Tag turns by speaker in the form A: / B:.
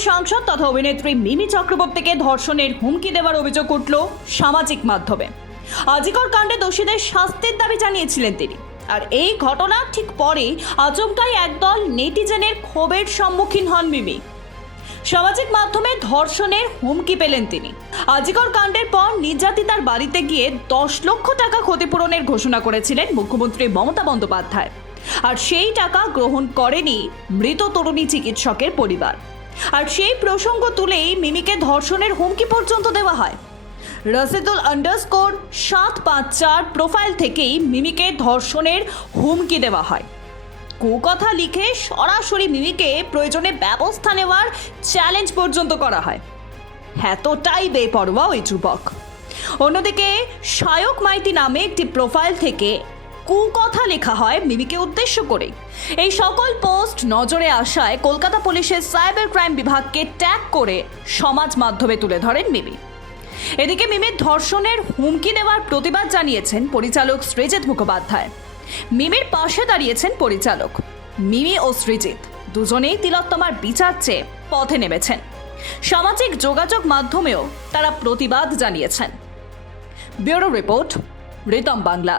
A: সাংসদ তথা অভিনেত্রী মিমি চক্রবর্তীকে ধর্ষণের হুমকি দেওয়ার অভিযোগ উঠল সামাজিক মাধ্যমে। আজিকর কাণ্ডে দোষীদের শাস্তির দাবি জানিয়েছিলেন তিনি। আর এই ঘটনার ঠিক পরে আচমকাই একদল নেটিজেনের ক্ষোভের সম্মুখীন হন মিমি। সামাজিক মাধ্যমে ধর্ষণের হুমকি পেলেন তিনি। আজিকর কাণ্ডের পর নির্যাতিতার বাড়িতে গিয়ে দশ লক্ষ টাকা ক্ষতিপূরণের ঘোষণা করেছিলেন মুখ্যমন্ত্রী মমতা বন্দ্যোপাধ্যায়। আর সেই টাকা গ্রহণ করেনি মৃত তরুণী চিকিৎসকের পরিবার। আর সেই প্রসঙ্গ তুলেই মিমিকে ধর্ষণের হুমকি পর্যন্ত দেওয়া হয়। রসিদুল আন্ডারস্কোর সাত পাঁচ চার প্রোফাইল থেকেই মিমিকে ধর্ষণের হুমকি দেওয়া হয়। কুকথা লিখে সরাসরি মিমিকে প্রয়োজনে ব্যবস্থা নেওয়ার চ্যালেঞ্জ পর্যন্ত করা হয়। এতটাই বেপরোয়া ওই যুবক। অন্যদিকে সায়ক মাইতি নামে একটি প্রোফাইল থেকে কুকথা লেখা হয় মিমিকে উদ্দেশ্য করে এই সকল পোস্ট নজরে আসায় কলকাতা পুলিশের সাইবার ক্রাইম বিভাগকে ট্যাগ করে সমাজ মাধ্যমে তুলে ধরেন মিমি। এদিকে মিমির ধর্ষণের হুমকি দেওয়ার প্রতিবাদ জানিয়েছেন পরিচালক সৃজিত মুখোপাধ্যায়। মিমির পাশে দাঁড়িয়েছেন পরিচালক। মিমি ও সৃজিত দুজনেই তিলোত্তমার বিচার চেয়ে পথে নেমেছেন। সামাজিক যোগাযোগ মাধ্যমেও তারা প্রতিবাদ জানিয়েছেন। Bureau report, Ritam Bangla.